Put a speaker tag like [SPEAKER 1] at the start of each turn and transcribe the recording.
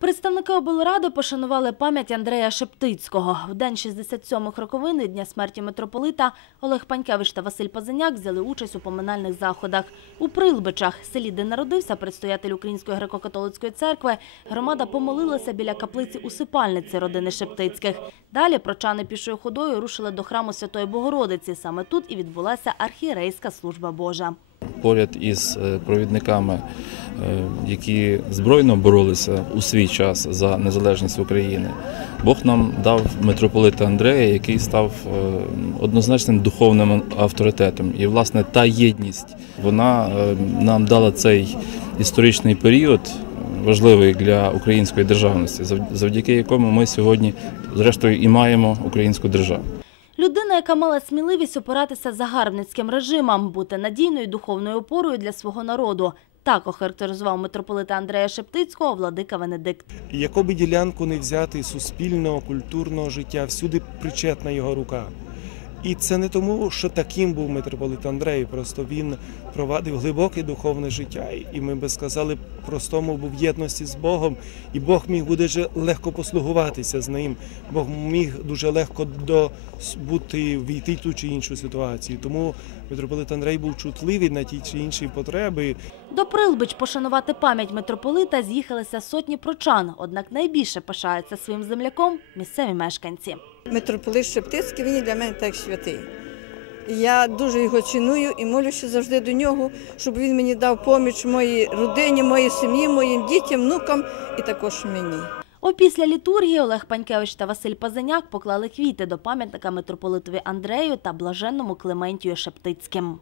[SPEAKER 1] Представники облради пошанували пам'ять Андрея Шептицького. В день 67-х роковини дня смерті митрополита Олег Панькевич та Василь Пазаняк взяли участь у поминальних заходах. У Прилбичах, селі, де народився предстоятель Української греко-католицької церкви, громада помолилася біля каплиці усипальниці родини Шептицьких. Далі прочани пішою ходою рушили до храму Святої Богородиці. Саме тут і відбулася архієрейська служба Божа.
[SPEAKER 2] Поряд із е, провідниками, е, які збройно боролися у свій час за незалежність України. Бог нам дав митрополита Андрея, який став е, однозначним духовним авторитетом. І, власне, та єдність вона нам дала цей історичний період. Важливий для української державності, завдяки якому ми сьогодні, зрештою, і маємо українську державу.
[SPEAKER 1] Людина, яка мала сміливість опиратися загарбницьким режимом, бути надійною духовною опорою для свого народу. Так охарактеризував митрополита Андрея Шептицького владика Венедикт.
[SPEAKER 3] Яку би ділянку не взяти суспільного, культурного життя, всюди причетна його рука. І це не тому, що таким був митрополит Андрей, просто він провадив глибоке духовне життя, і ми би сказали, простому був єдності з Богом, і Бог міг дуже легко послугуватися з ним. Бог міг дуже легко до бути війти ту чи іншу ситуацію. Тому митрополит Андрей був чутливий на ті чи інші потреби.
[SPEAKER 1] До Прилбич пошанувати пам'ять митрополита з'їхалися сотні прочан, однак найбільше пишаються своїм земляком місцеві мешканці.
[SPEAKER 4] Митрополит Шептицький, він для мене так святий. Я дуже його ціную і молюся завжди до нього, щоб він мені дав поміч моїй родині, моїй сім'ї, моїм дітям, внукам і також мені.
[SPEAKER 1] Опісля літургії Олег Панькевич та Василь Пазаняк поклали квіти до пам'ятника митрополитові Андрею та блаженному Клементію Шептицьким.